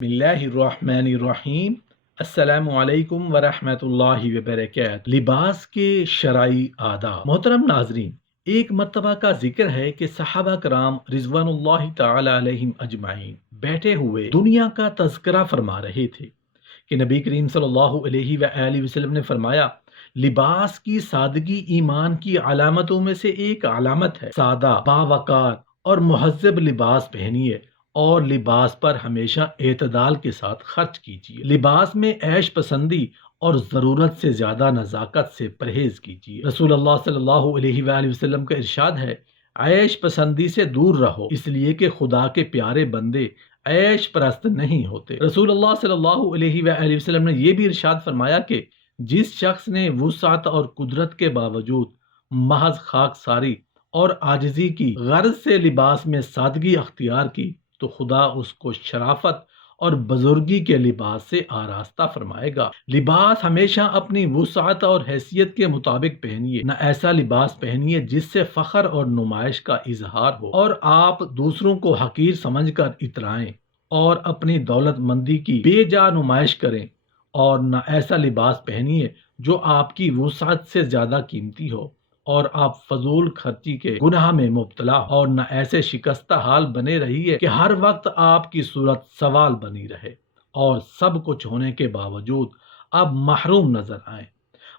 बिस्मिल्लाहिर्रहमानिर्रहीम। अस्सलामु अलैकुम वरहमतुल्लाहि वबरकातुहू। लिबास के शरई आदाब। मोहतरम नाजरीन, एक मर्तबा का जिक्र है कि सहाबा कराम रिजवानुल्लाहि ताला अलैहिम अजमाइन बैठे हुए दुनिया का तज़किरा फरमा रहे थे कि नबी करीम सल्लल्लाहु अलैहि वसल्लम ने फरमाया, लिबास की सादगी ईमान की अलामतों में से एक अलामत है। सादा, बावकार और मुहज्जब लिबास पहनिए और लिबास पर हमेशा एतदाल के साथ खर्च कीजिए। लिबास में ऐश पसंदी और ज़रूरत से ज़्यादा नज़ाकत से परहेज़ कीजिए। रसूलुल्लाह सल्लल्लाहु अलैहि वसल्लम का इरशाद है, ऐश पसंदी से दूर रहो, इसलिए कि खुदा के प्यारे बंदे ऐश परस्त नहीं होते। रसूलुल्लाह सल्लल्लाहु अलैहि वसल्लम ने यह भी इरशाद फरमाया कि जिस शख्स ने वुसात और कुदरत के बावजूद महज खाकसारी और आजिज़ी की गर्ज से लिबास में सादगी अख्तियार की, तो खुदा उसको शराफत और बुजुर्गी के लिबास से आरास्ता फरमाएगा। लिबास हमेशा अपनी वुसात और हैसियत के मुताबिक पहनिए, न ऐसा लिबास पहनिए जिससे फख्र और नुमाइश का इजहार हो और आप दूसरों को हकीर समझकर इतराएं और अपनी दौलतमंदी की बेजा नुमाइश करें। और न ऐसा लिबास पहनिए जो आपकी वुसात से ज्यादा कीमती हो और आप फजूल खर्ची के गुनाह में मुब्तला हो, और न ऐसे शिकस्ता हाल बने रहिए कि हर वक्त आपकी सूरत सवाल बनी रहे और सब कुछ होने के बावजूद आप महरूम नजर आए,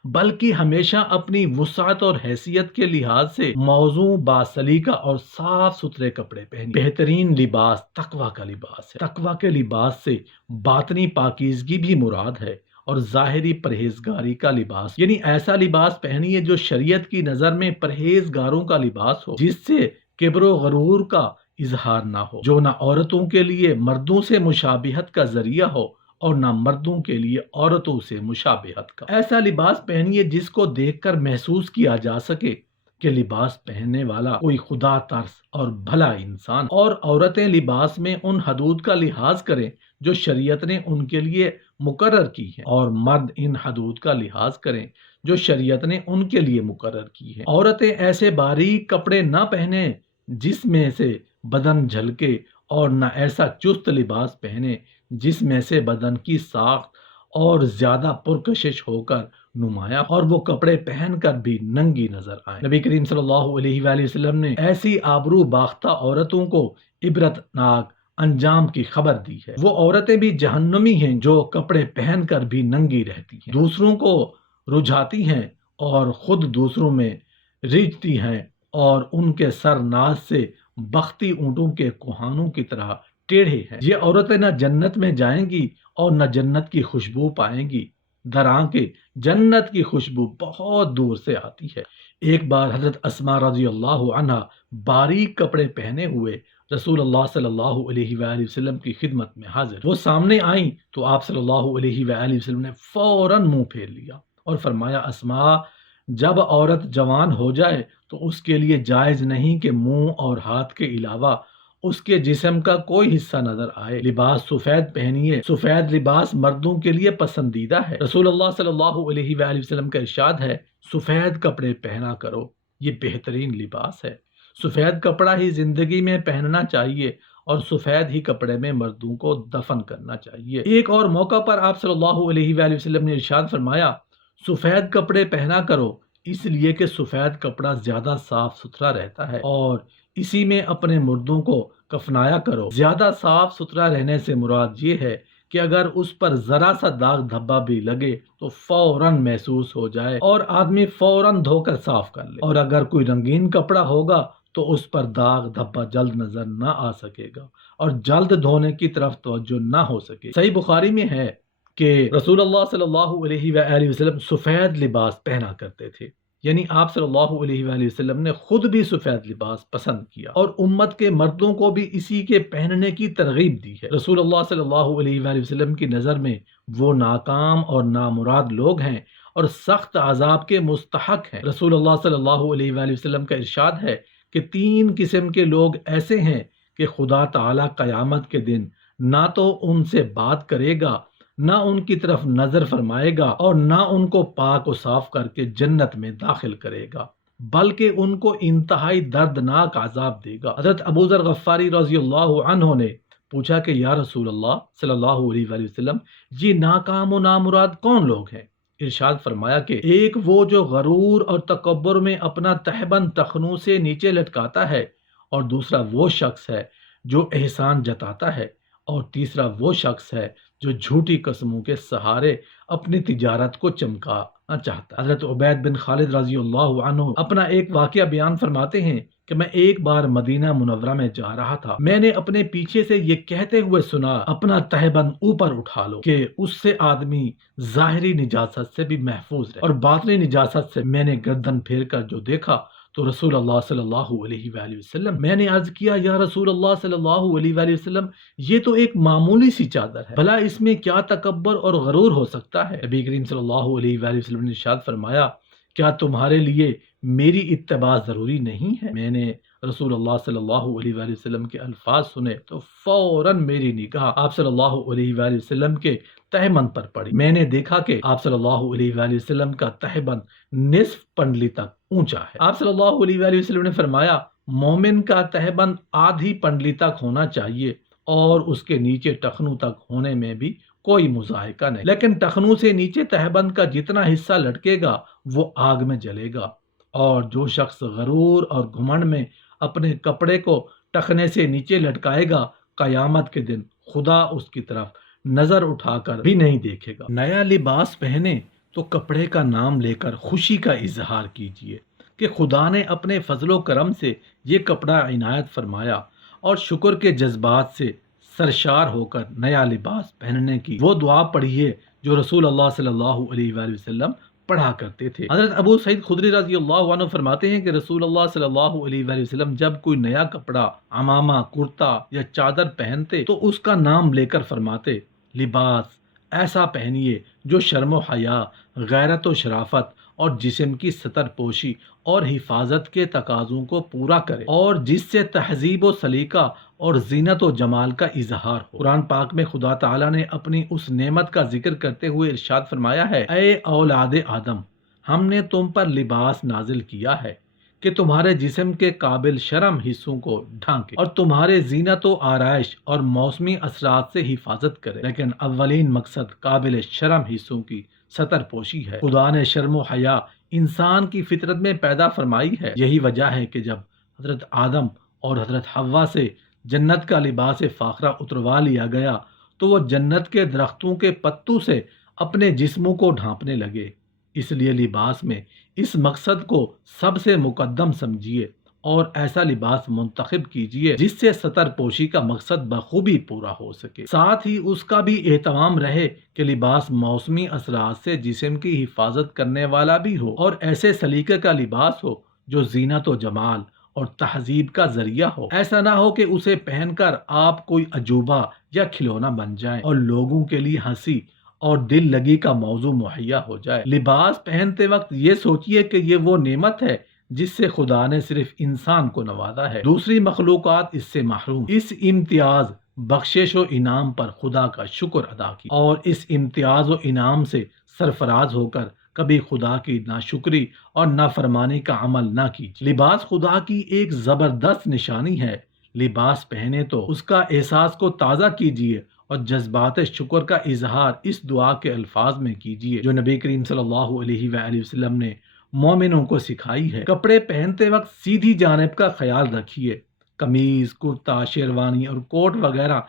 बल्कि हमेशा अपनी वुसात और हैसियत के लिहाज से मौजू बासलीका और साफ सुथरे कपड़े पहनिए। बेहतरीन लिबास तकवा का लिबास है। तकवा के लिबास से बातनी पाकीज़गी भी मुराद है और ज़ाहिरी परहेजगारी का लिबास, यानी ऐसा लिबास पहनिए जो शरीयत की नज़र में परहेजगारों का लिबास हो, जिससे किब्र गरूर का इजहार ना हो, जो ना औरतों के लिए मर्दों से मुशाबिहत का जरिया हो और ना मर्दों के लिए औरतों से मुशाबिहत का। ऐसा लिबास पहनिए जिसको देखकर महसूस किया जा सके कि लिबास पहनने वाला कोई खुदा तर्स और भला इंसान। और औरतें लिबास में उन हदूद का लिहाज करें जो शरीयत ने उनके लिए मुकर्रर की है, और मर्द इन हदूद का लिहाज करें जो शरीयत ने उनके लिए मुकर्रर की है। औरतें ऐसे बारीक कपड़े न पहने जिसमें से बदन झलके, और न ऐसा चुस्त लिबास पहने जिसमें से बदन की साख्त और ज्यादा पुरकशिश होकर नुमाया और वो कपड़े पहनकर भी नंगी नजर आए। नबी करीम सल्लल्लाहु अलैहि वसल्लम ने ऐसी आबरू बाख्ता औरतों को इबरतनाक अंजाम की खबर दी है। वो औरतें भी जहन्नमी हैं जो कपड़े पहनकर भी नंगी रहती हैं, दूसरों को रुझाती हैं और खुद दूसरों में रिझती हैं, और उनके सर नाज से बख्ती ऊंटों के कुहानों की तरह टेढ़े हैं। ये औरतें न जन्नत में जाएंगी और न जन्नत की खुशबू पाएंगी, दरां के जन्नत की खुशबू बहुत दूर से आती है। एक बार हजरत अस्मा रजी अल्लाह अन्हा बारीक कपड़े पहने हुए रसूलुल्लाह सल्लल्लाहु अलैहि वसल्लम की खिदमत में हाजिर। वो सामने आई तो आप सल्लल्लाहु अलैहि वसल्लम ने फौरन मुंह फेर लिया और फरमाया, अस्मा, जब औरत जवान हो जाए तो उसके लिए जायज नहीं कि मुंह और हाथ के अलावा उसके जिस्म का कोई हिस्सा नजर आए। लिबास सफेद पहनिए। सफेद लिबास मर्दों के लिए पसंदीदा है। रसूलुल्लाह सल्लल्लाहु अलैहि वसल्लम का इरशाद है, सफेद कपड़े पहना करो, ये बेहतरीन लिबास है। सफेद कपड़ा ही जिंदगी में पहनना चाहिए और सफेद ही कपड़े में मर्दों को दफन करना चाहिए। एक और मौका पर आप सल्लल्लाहु अलैहि वसल्लम ने इरशाद फरमाया, सफेद कपड़े पहना करो, इसलिए कि सफेद कपड़ा ज्यादा साफ सुथरा रहता है, और इसी में अपने मुर्दों को कफनाया करो। ज्यादा साफ सुथरा रहने से मुराद ये है कि अगर उस पर जरा सा दाग धब्बा भी लगे तो फौरन महसूस हो जाए और आदमी फौरन धोकर साफ कर ले, और अगर कोई रंगीन कपड़ा होगा तो उस पर दाग धब्बा जल्द नजर ना आ सकेगा और जल्द धोने की तरफ तवज्जो ना हो सके। सही बुखारी में है कि रसूलुल्लाह सल्लल्लाहु अलैहि वसल्लम सफेद लिबास पहना करते थे, यानी आप सल्लल्लाहु अलैहि वसल्लम ने खुद भी सफेद लिबास पसंद किया और उम्मत के मर्दों को भी इसी के पहनने की तरगीब दी है। रसूलुल्लाह सल्लल्लाहु अलैहि वसल्लम की नज़र में वो नाकाम और नामुराद लोग हैं और सख्त अजाब के मुस्तहक हैं। रसूलुल्लाह सल्लल्लाहु अलैहि वसल्लम का इरशाद है कि 3 किस्म के लोग ऐसे हैं कि खुदा ताला क़यामत के दिन ना तो उनसे बात करेगा, ना उनकी तरफ नजर फरमाएगा और ना उनको पाक और साफ करके जन्नत में दाखिल करेगा, बल्कि उनको इंतहाई दर्दनाक अजाब देगा। हजरत अबू ज़र गफ्फारी रज़ियल्लाहु अन्हु ने پوچھا کہ یا رسول اللہ صلی اللہ علیہ وآلہ وسلم، یہ ناکام و نامراد کون لوگ ہیں؟ ارشاد فرمایا کہ ایک وہ جو غرور اور تکبر میں اپنا تہبند ٹخنوں سے نیچے لٹکاتا ہے، اور دوسرا وہ شخص ہے جو احسان جتاتا ہے، اور تیسرا وہ شخص ہے جو جھوٹی قسموں کے سہارے اپنی تجارت کو چمکانا چاہتا ہے۔ حضرت عبید بن خالد رضی اللہ عنہ اپنا ایک واقعہ بیان فرماتے ہیں کہ میں ایک بار مدینہ منورہ میں جا رہا تھا، میں نے اپنے پیچھے سے یہ کہتے ہوئے سنا، اپنا تہبند اوپر اٹھا لو، کہ اس سے آدمی ظاہری نجاست سے بھی محفوظ رہے، اور باطنی نجاست سے میں نے گردن پھیر کر جو دیکھا تو رسول اللہ صلی اللہ علیہ وآلہ وسلم، میں نے عرض کیا یا رسول اللہ صلی اللہ علیہ وآلہ وسلم، یہ تو ایک معمولی سی چادر ہے، بھلا اس میں کیا تکبر اور غرور ہو سکتا ہے؟ نبی کریم صلی اللہ علیہ وآلہ وسلم نے ارشاد فرمایا، کیا تمہارے لیے میری اتباع ضروری نہیں ہے؟ میں نے رسول اللہ صلی اللہ علیہ وآلہ وسلم کے الفاظ سنے تو فوراً میری نگاہ آپ صلی اللہ علیہ وآلہ وسلم کے تہبند پر پڑی۔ میں نے دیکھا کہ آپ صلی اللہ علیہ وآلہ وسلم کا تہبند نصف پنڈلی تک اونچا ہے۔ آپ صلی اللہ علیہ وآلہ وسلم نے فرمایا، مومن کا تہبند آدھی پنڈلی تک ہونا چاہیے، اور اس کے نیچے ٹخنوں تک ہونے میں بھی کوئی مذائقہ نہیں، لیکن ٹخنوں سے نیچے تہبند کا جتنا حصہ لٹکے گا وہ آگ میں جلے گا، اور جو شخص غرور اور گھمنڈ میں اپنے کپڑے کو ٹخنے سے نیچے لٹکائے گا، قیامت کے دن خدا اس کی طرف نظر اٹھا کر بھی نہیں دیکھے گا۔ نیا لباس پہنے تو کپڑے کا نام لے کر خوشی کا اظہار کیجیے کہ خدا نے اپنے فضل و کرم سے یہ کپڑا عنایت فرمایا، اور شکر کے جذبات سے سرشار ہو کر نیا لباس پہننے کی وہ دعا پڑھیے جو رسول اللہ صلی اللہ علیہ وآلہ وسلم پڑھا کرتے تھے۔ حضرت ابو سعید خدری رضی اللہ عنہ فرماتے ہیں کہ رسول اللہ صلی اللہ علیہ وآلہ وسلم جب کوئی نیا کپڑا، عمامہ، کرتا یا چادر پہنتے تو اس کا نام لے کر فرماتے، لباس ایسا پہنیے جو شرم و حیا، غیرت و شرافت اور جسم کی ستر پوشی اور حفاظت کے تقاضوں کو پورا کرے، اور جس سے تہذیب و سلیقہ اور زینت و جمال کا اظہار ہو۔ قرآن پاک میں خدا تعالیٰ نے اپنی اس نعمت کا ذکر کرتے ہوئے ارشاد فرمایا ہے، اے اولاد آدم، ہم نے تم پر لباس نازل کیا ہے کہ تمہارے جسم کے قابل شرم حصوں کو ڈھانکے اور تمہارے زینت و آرائش اور موسمی اثرات سے حفاظت کرے، لیکن اولین مقصد قابل شرم حصوں کی ستر پوشی ہے۔ خدا نے شرم و حیا انسان کی فطرت میں پیدا فرمائی ہے، یہی وجہ ہے کہ جب حضرت آدم اور حضرت حوا سے جنت کا لباس فاخرہ اتروا لیا گیا تو وہ جنت کے درختوں کے پتوں سے اپنے جسموں کو ڈھانپنے لگے۔ اس لیے لباس میں اس مقصد کو سب سے مقدم سمجھیے اور ایسا لباس منتخب کیجیے جس سے ستر پوشی کا مقصد بخوبی پورا ہو سکے، ساتھ ہی اس کا بھی اہتمام رہے کہ لباس موسمی اثرات سے جسم کی حفاظت کرنے والا بھی ہو، اور ایسے سلیقے کا لباس ہو جو زینت و جمال اور تہذیب کا ذریعہ ہو۔ ایسا نہ ہو کہ اسے پہن کر آپ کوئی عجوبہ یا کھلونا بن جائیں اور لوگوں کے لیے ہنسی اور دل لگی کا موضوع مہیا ہو جائے۔ لباس پہنتے وقت یہ سوچئے کہ یہ وہ نعمت ہے جس سے خدا نے صرف انسان کو نوازا ہے، دوسری مخلوقات اس سے محروم۔ اس امتیاز، بخشش و انعام پر خدا کا شکر ادا کی، اور اس امتیاز و انعام سے سرفراز ہو کر کبھی خدا کی ناشکری اور نافرمانی کا عمل نہ کیجیے۔ لباس خدا کی ایک زبردست نشانی ہے، لباس پہنے تو اس کا احساس کو تازہ کیجیے اور جذبات شکر کا اظہار اس دعا کے الفاظ میں کیجیے جو نبی کریم صلی اللہ علیہ وآلہ وسلم نے مومنوں کو سکھائی ہے۔ کپڑے پہنتے وقت سیدھی جانب کا خیال رکھیے، قمیض، کرتا، شیروانی اور کوٹ وغیرہ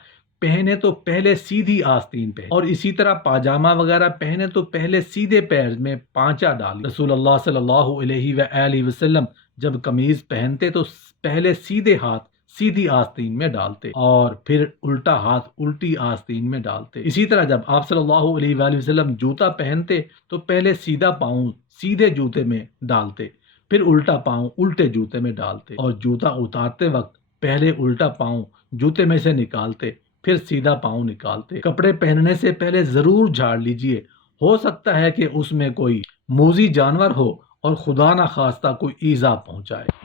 پہنے تو پہلے سیدھی آستین پہ، اور اسی طرح پاجامہ وغیرہ پہنے تو پہلے سیدھے پیر میں پانچا ڈالیں۔ رسول اللہ صلی اللہ علیہ وآلہ وسلم جب قمیض پہنتے تو پہلے سیدھے ہاتھ سیدھی آستین میں ڈالتے اور پھر الٹا ہاتھ الٹی آستین میں ڈالتے۔ اسی طرح جب آپ صلی اللہ علیہ وآلہ وسلم جوتا پہنتے تو پہلے سیدھا پاؤں سیدھے جوتے میں ڈالتے، پھر الٹا پاؤں الٹے جوتے میں ڈالتے، اور جوتا اتارتے وقت پہلے الٹا پاؤں جوتے میں سے نکالتے، پھر سیدھا پاؤں نکالتے۔ کپڑے پہننے سے پہلے ضرور جھاڑ لیجئے، ہو سکتا ہے کہ اس میں کوئی موذی جانور ہو اور خدا نخواستہ کوئی ایذا پہنچائے۔